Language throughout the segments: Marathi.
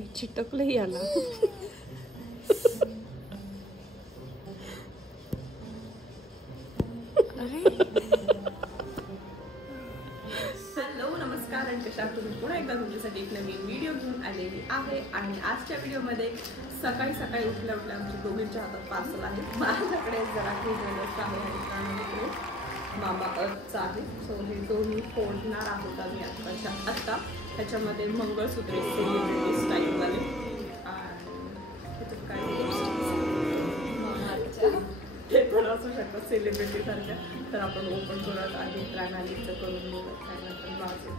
चिटकलं याला. हॅलो नमस्कार आणि कशा तुम्ही पुन्हा एकदा तुमच्यासाठी एक नवीन व्हिडिओ घेऊन आलेली आहे. आणि आजच्या व्हिडिओमध्ये सकाळी सकाळी उठल्या उठल्या आमच्या दोघींच्या हातात पार्सल आहे. माझ्याकडे जरा ज्वेलर्स आहे आणि त्यामध्ये मामा अर्थचा आहे. सो हे दोन्ही फोडणार आहोत आम्ही आत्ता. त्याच्यामध्ये मंगळसूत्रे सेलिब्रिटी स्टाईलवाले आणि काय ते पण असू शकतात सेलिब्रिटी सारख्या. तर आपण ओपन करत आधी प्रणालीचं करून बघत त्यानंतर माझं.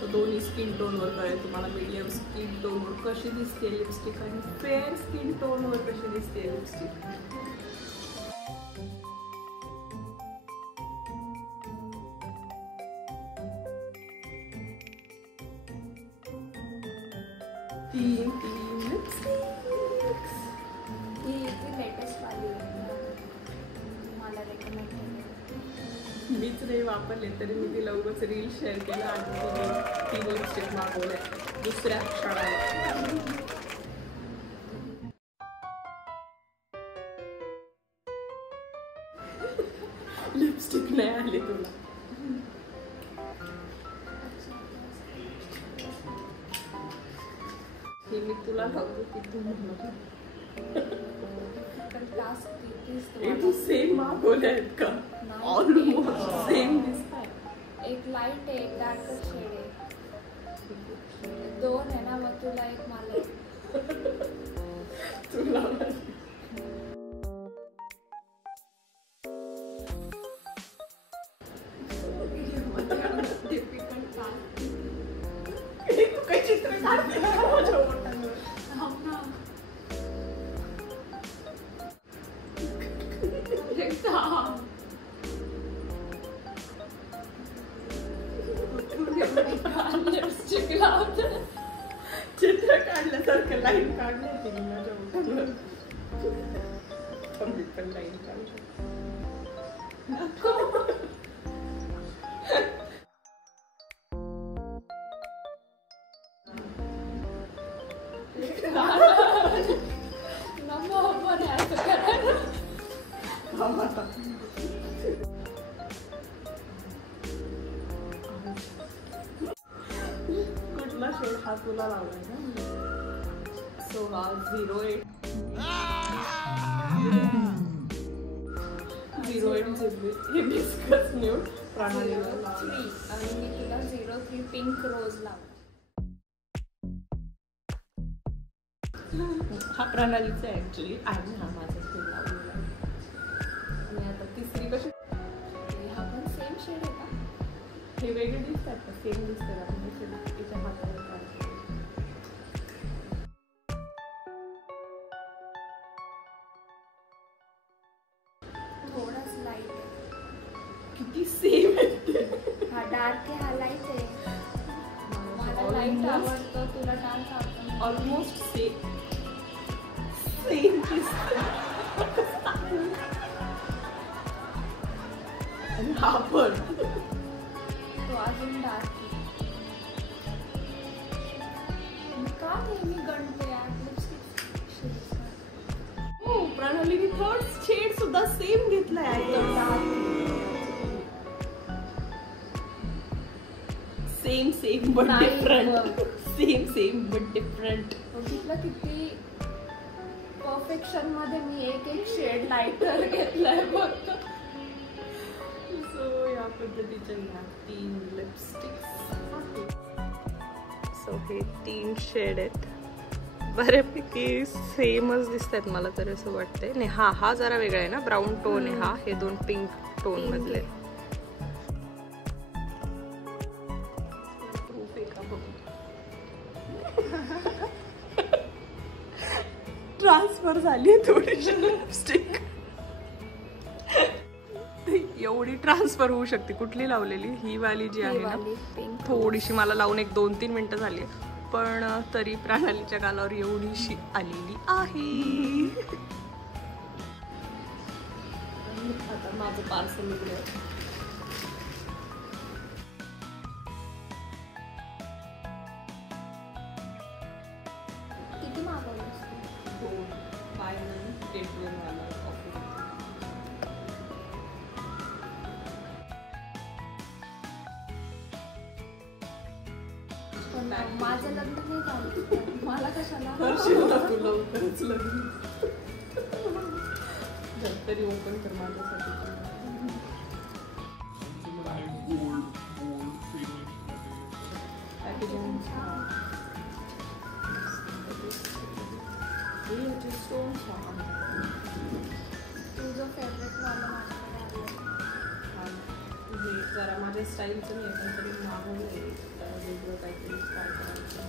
सो दोन्ही स्किन टोनवर कळेल तुम्हाला. मीडियम स्किन टोनवर कशी दिसते लिपस्टिक आणि फेअर स्किन टोनवर कशी दिसते लिपस्टिक. तीन लिपस्टिक्स. ही लेटेस्ट वाली मला रेकमेंड केली. मीच नाही वापरले तरी मी तिला उगाच रील शेअर केला आणि तीन लिपस्टिक मागवल्या दुसऱ्या क्षणाला. लिपस्टिक नाही आली तुला. हे मी तुला लावतो की तू म्हणत तू सेम मागवले आहेत का? ऑलमोस्ट सेम दिसतात. एक लाईट आहे एक डार्कर शेड आहे. दोन आहे ना मग तुला एक मला तुला चित्र काढल्यासारखं लाईन काढलं तिने माझ्या ओठांवर. मी पण लाईन काढू शकतो. कुठला शेड हा तुला लावलाय ना. सो हा 08 हिबिस्कस न्यूड प्रणालीला लावला. आणि मी तुला 03 पिंक रोज लावला. हा प्रणालीचा ऍक्च्युअली आणि हा माझा शेड लावलेला आहे. आणि आता तिसरी कशी हा पण सेम शेड आहे का? हे वेगळे दिसतात का? सेम दिसतात. आपण तिच्या हातावर थोडाच लाईट आहे. किती सेम आहे. हा डार्क आहे हा लाईट आहे. मला लाईट आवडतं तुला डार्क आवडतं. ऑलमोस्ट सेम दिसतं. आणि हा पण तो अजून डार्क आहे. का नेहमी गणते यार लिपस्टिक. हो प्रणालीने थर्ड शेड सुद्धा सेम घेतलाय. Same but different. Same but different. बघितलं किती परफेक्शन मध्ये मी एक शेड लाईटर घेतलाय फक्त. सो या पद्धतीच्या ह्या 3 लिपस्टिक्स. सो हे 3 शेड आहेत. बऱ्यापैकी सेमच दिसतात मला तरी असं वाटतंय. नाही हा जरा वेगळा आहे ना. ब्राऊन टोन आहे हा. हे 2 पिंक टोन मधले. ट्रान्सफर झाली थोडीशी लिपस्टिक. एवढी ट्रान्सफर होऊ शकते. कुठली लावलेली? ही वाली जी आहे ना थोडीशी मला लावून एक 2-3 मिनिटं झाली. पण तरी प्रणालीच्या गालावर एवढीशी आलेली आहे. आता माझं पार्सल निघलं. स्टेटवर मला ऑफर. पण माझं लग्न नाही झालं, मला कशाला तू लवकरच लग्न तरी ओपन कर माझ्यासाठी. स्टोन छान तुझं फेवरेट वाला माझ्याकडे आलं. हे जरा माझ्या स्टाईलचं नाही पण तरी मागून वेगळं काहीतरी ट्राय करायचं.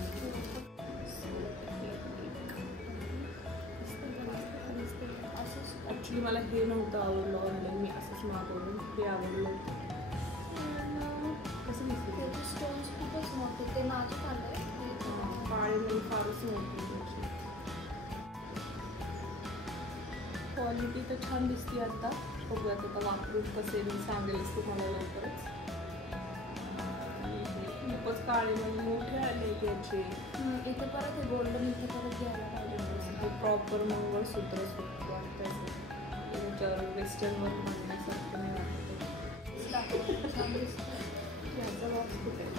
ॲक्च्युली मला हे नव्हतं आवडलं ऑनलाईन, मी असंच मागवलं, हे आवडलं. कसं दिसतं त्याचे स्टोन्स खूपच मोठे, ते नाजूक आलंय. काळे मी फारच नव्हती. क्वालिटी तर छान दिसते आता. बघूयात आता वापरून कसे, मी सांगेलच तुम्हाला लवकरच. खूपच काळे म्हणजे मोठे आले त्याचे. इथे परत हे गोल्डन इथे परत घ्यायला पाहिजे. हे प्रॉपर मंगळसूत्र वाटतं. त्याच्यावर वेस्टर्नवर म्हणण्यासारखं नाही वाटत. छान दिसतं. याचा बॉक्स कुठे आहे?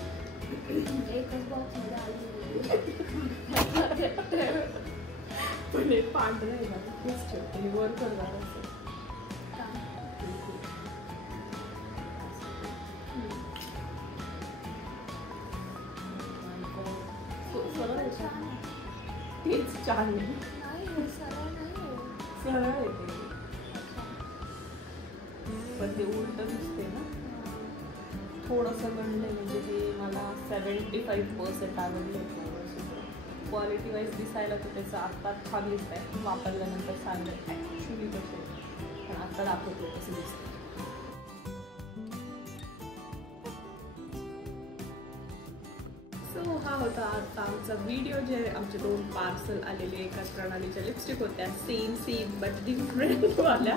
एकच बॉक्समध्ये आली. पण एक पांढरं आहे ना, तेच ठेवते. हे वर करणार असं. सरळ आहे छान. तेच छान आहे. सरळ आहे ते, पण ते उलट दिसते ना. थोडंसं गणलं म्हणजे ते मला 75% आवडलं. क्वालिटी वाईज दिसायला तर त्याचं आत्ता छान दिसत आहे, वापरल्यानंतर सांगेल ॲक्च्युली कसं आहे, पण आता दाखवतो कसं दिसतं. सो हा होता आता आमचा व्हिडिओ, जे आमचे 2 पार्सल आलेले एकाच प्रणालीच्या लिपस्टिक होत्या, सेम बट डिफरंट वाल्या,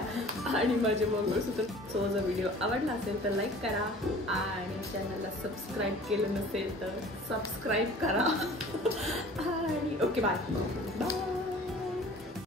आणि माझे मंगळसूत्र. सो जर व्हिडिओ आवडला असेल तर लाईक करा, आणि चॅनलला सबस्क्राईब केलं नसेल तर सबस्क्राईब करा. आणि ओके, बाय.